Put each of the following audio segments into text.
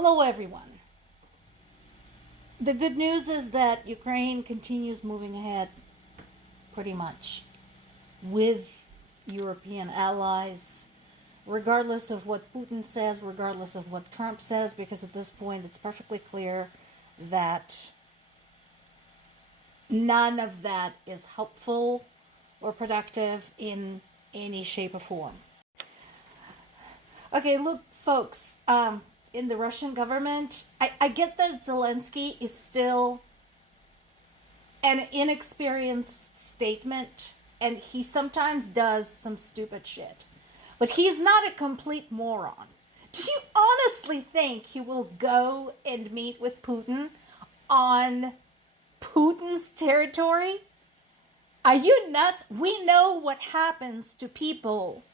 Hello, everyone. The good news is that Ukraine continues moving ahead pretty much with European allies, regardless of what Putin says, regardless of what Trump says, because at this point it's perfectly clear that none of that is helpful or productive in any shape or form. Okay, look, folks, in the Russian government, I get that Zelensky is still an inexperienced statement, and he sometimes does some stupid shit. But he's not a complete moron. Do you honestly think he will go and meet with Putin on Putin's territory? Are you nuts? We know what happens to people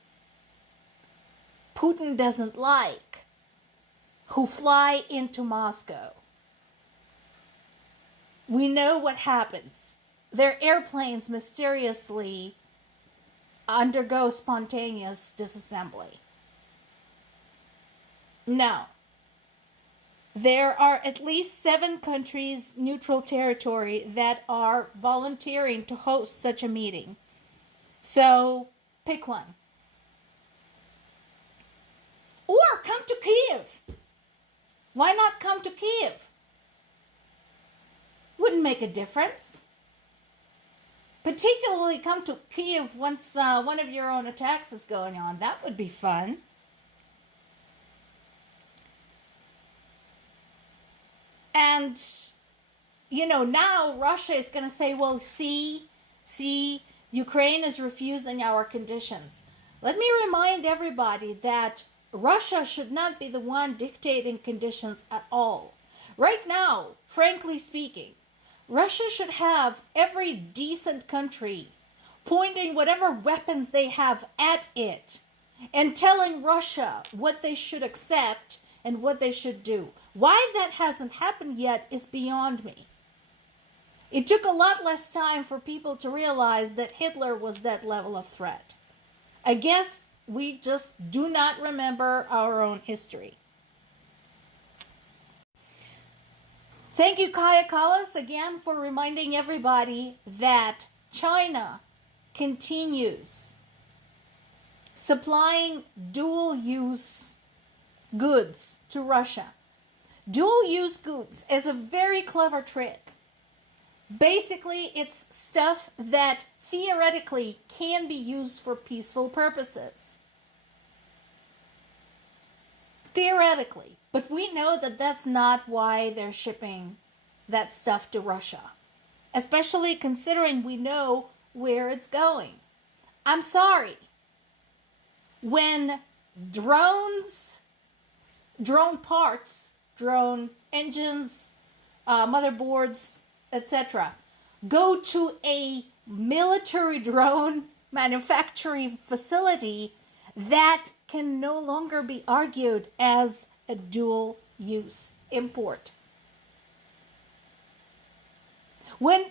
Putin doesn't like, who fly into Moscow. We know what happens. Their airplanes mysteriously undergo spontaneous disassembly. Now, there are at least 7 countries, neutral territory, that are volunteering to host such a meeting. So, pick one. Or come to Kiev. Why not come to Kiev? Wouldn't make a difference. Particularly come to Kiev once one of your own attacks is going on. That would be fun. And, now Russia is going to say, well, see, Ukraine is refusing our conditions. Let me remind everybody that Russia should not be the one dictating conditions at all. Right now, frankly speaking, Russia should have every decent country pointing whatever weapons they have at it and telling Russia what they should accept and what they should do. Why that hasn't happened yet is beyond me. It took a lot less time for people to realize that Hitler was that level of threat. I guess we just do not remember our own history. Thank you, Kaya Kallas, again for reminding everybody that China continues supplying dual-use goods to Russia. Dual-use goods is a very clever trick. Basically, it's stuff that theoretically can be used for peaceful purposes. Theoretically. But we know that that's not why they're shipping that stuff to Russia. Especially considering we know where it's going. I'm sorry. When drone parts, drone engines, motherboards, etc., go to a military drone manufacturing facility, that can no longer be argued as a dual-use import. When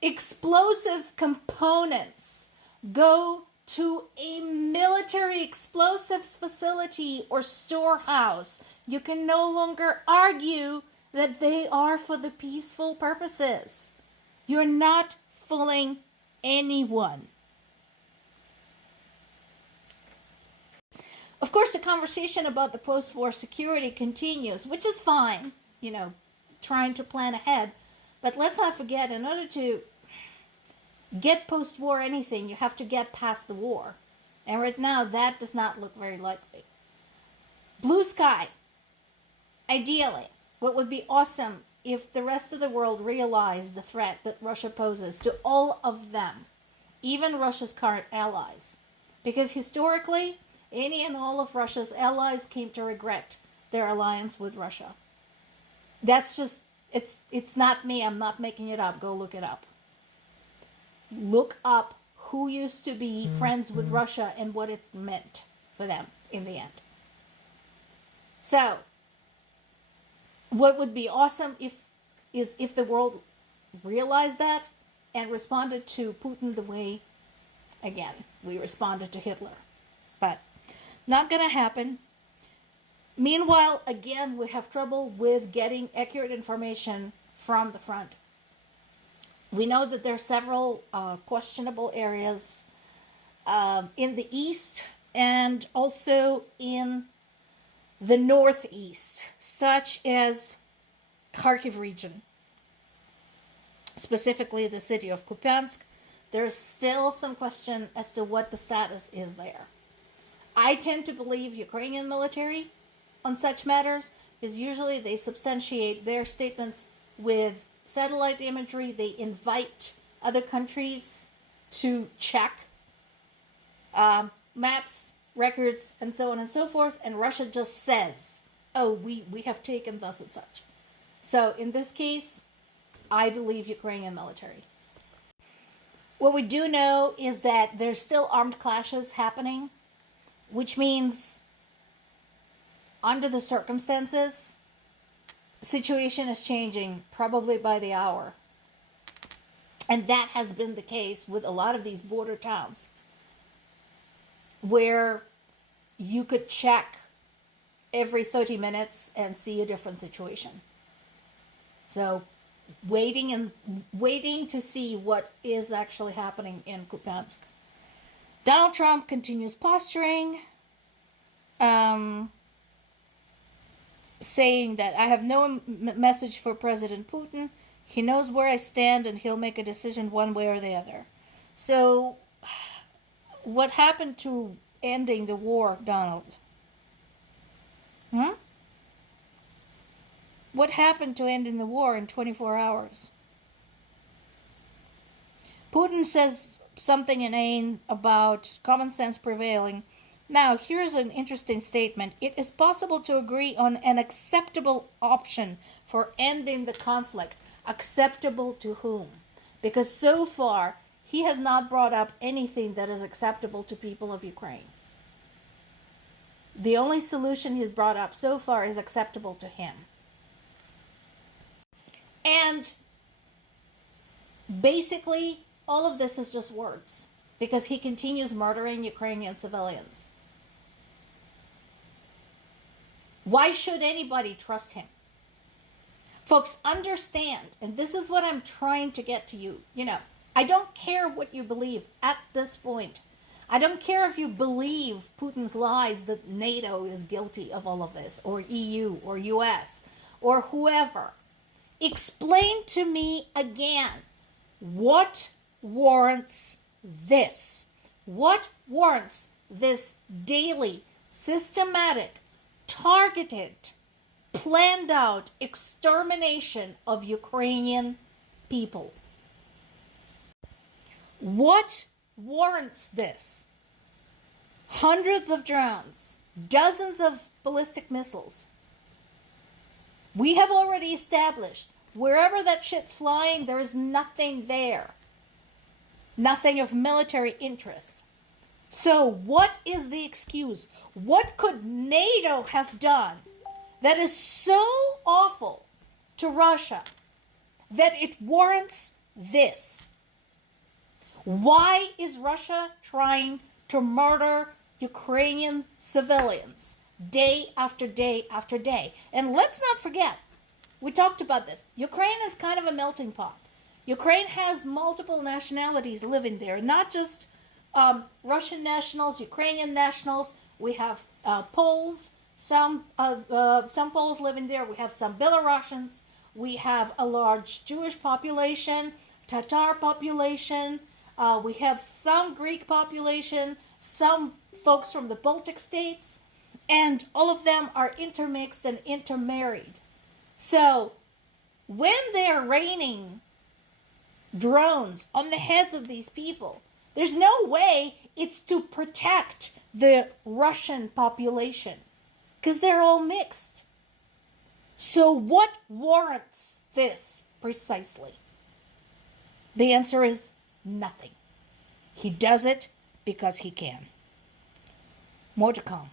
explosive components go to a military explosives facility or storehouse, you can no longer argue that they are for the peaceful purposes. You're not fooling anyone. Of course, the conversation about the post-war security continues, which is fine, trying to plan ahead. But let's not forget, in order to get post-war anything, you have to get past the war. And right now, that does not look very likely. Blue sky. Ideally, what would be awesome if the rest of the world realized the threat that Russia poses to all of them, even Russia's current allies. Because historically, any and all of Russia's allies came to regret their alliance with Russia. That's just, it's not me. I'm not making it up. Go look it up. Look up who used to be friends with Russia and what it meant for them in the end. So, what would be awesome if the world realized that and responded to Putin the way, again, we responded to Hitler. But not going to happen. Meanwhile, again, we have trouble with getting accurate information from the front. We know that there are several questionable areas in the east and also in the northeast, such as Kharkiv region, specifically the city of Kupiansk. There's still some question as to what the status is there. I tend to believe Ukrainian military on such matters, is usually they substantiate their statements with satellite imagery. They invite other countries to check maps, records, and so on and so forth, and Russia just says, oh, we have taken thus and such. So in this case, I believe Ukrainian military. What we do know is that there's still armed clashes happening, which means under the circumstances, situation is changing probably by the hour. And that has been the case with a lot of these border towns where you could check every 30 minutes and see a different situation. So waiting to see what is actually happening in Kupiansk. Donald Trump continues posturing, saying that I have no message for President Putin. He knows where I stand and he'll make a decision one way or the other. So, what happened to ending the war, Donald? What happened to ending the war in 24 hours? Putin says something inane about common sense prevailing. Now, here's an interesting statement. It is possible to agree on an acceptable option for ending the conflict. Acceptable to whom? Because so far, he has not brought up anything that is acceptable to people of Ukraine. The only solution he's brought up so far is acceptable to him. And basically, all of this is just words, because he continues murdering Ukrainian civilians. Why should anybody trust him? Folks, understand, and this is what I'm trying to get to you. I don't care what you believe at this point. I don't care if you believe Putin's lies that NATO is guilty of all of this, or EU, or US, or whoever. Explain to me again, what warrants this? What warrants this daily, systematic, targeted, planned out extermination of Ukrainian people? What warrants this? Hundreds of drones, dozens of ballistic missiles. We have already established wherever that shit's flying, there is nothing there. Nothing of military interest. So what is the excuse? What could NATO have done that is so awful to Russia that it warrants this? Why is Russia trying to murder Ukrainian civilians day after day after day? And let's not forget, we talked about this. Ukraine is kind of a melting pot. Ukraine has multiple nationalities living there, not just Russian nationals, Ukrainian nationals. We have Poles, some Poles living there. We have some Belarusians. We have a large Jewish population, Tatar population. We have some Greek population, some folks from the Baltic states, and all of them are intermixed and intermarried. So when they're raining drones on the heads of these people, there's no way it's to protect the Russian population, because they're all mixed. So what warrants this precisely? The answer is nothing. He does it because he can. More to come.